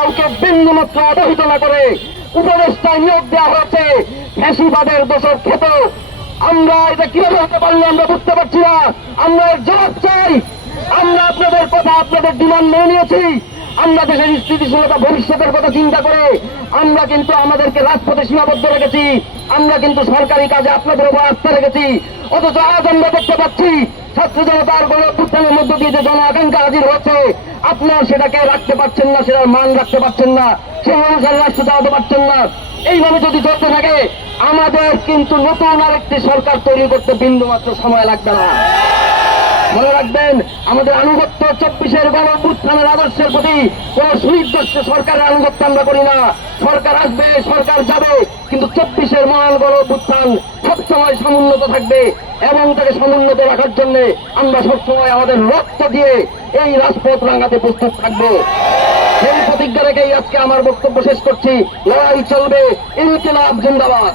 কাউকে বিন্দুমাত্র অবহিত না করে উপদেষ্টা নিয়োগ দেওয়া হয়েছে ফ্যাসিবাদের দোষর খেত। আমরা এটা কিভাবে হতে পারলে আমরা বুঝতে পারছি না। আমরা এর জবাব চাই। আমরা আপনাদের কথা, আপনাদের ডিমান্ড মেনে নিয়েছি। আমরা দেশের স্থিতিশীলতা ভবিষ্যতের কথা চিন্তা করে আমরা কিন্তু আমাদেরকে রাজপথে সীমাবদ্ধ রেখেছি। আমরা কিন্তু সরকারি কাজে আপনাদের উপর আস্থা রেখেছি। অথচ আজ আমরা দেখতে পাচ্ছি ছাত্র জনতার গণ অভ্যুত্থানের মধ্য দিয়ে যে জন আকাঙ্ক্ষা হাজির হচ্ছে, আপনার সেটাকে রাখতে পারছেন না, সেটার মান রাখতে পারছেন না, সেই অনুসারে রাষ্ট্র চালাতে পারছেন না। এইভাবে যদি চলতে থাকে আমাদের কিন্তু নতুন আরেকটি সরকার তৈরি করতে বিন্দুমাত্র সময় লাগবে না। মনে রাখবেন, আমাদের আনুগত্য 24-এর গণ অভ্যুত্থানের আদর্শের প্রতি কোন সুনির্দিষ্ট সরকারের আনুগত্য আমরা করি না। সরকার আসবে, সরকার যাবে, কিন্তু 24-এর মহান গণ অভ্যুত্থান সবসময় সমুন্নত থাকবে এবং তাকে সমুন্নত রাখার জন্য আমরা সবসময় আমাদের রক্ত দিয়ে এই রাজপথ রাঙাতে প্রস্তুত থাকবো। সেই প্রতিজ্ঞা রেখেই আজকে আমার বক্তব্য শেষ করছি। লড়াই চলবে, ইনকিলাব জিন্দাবাদ।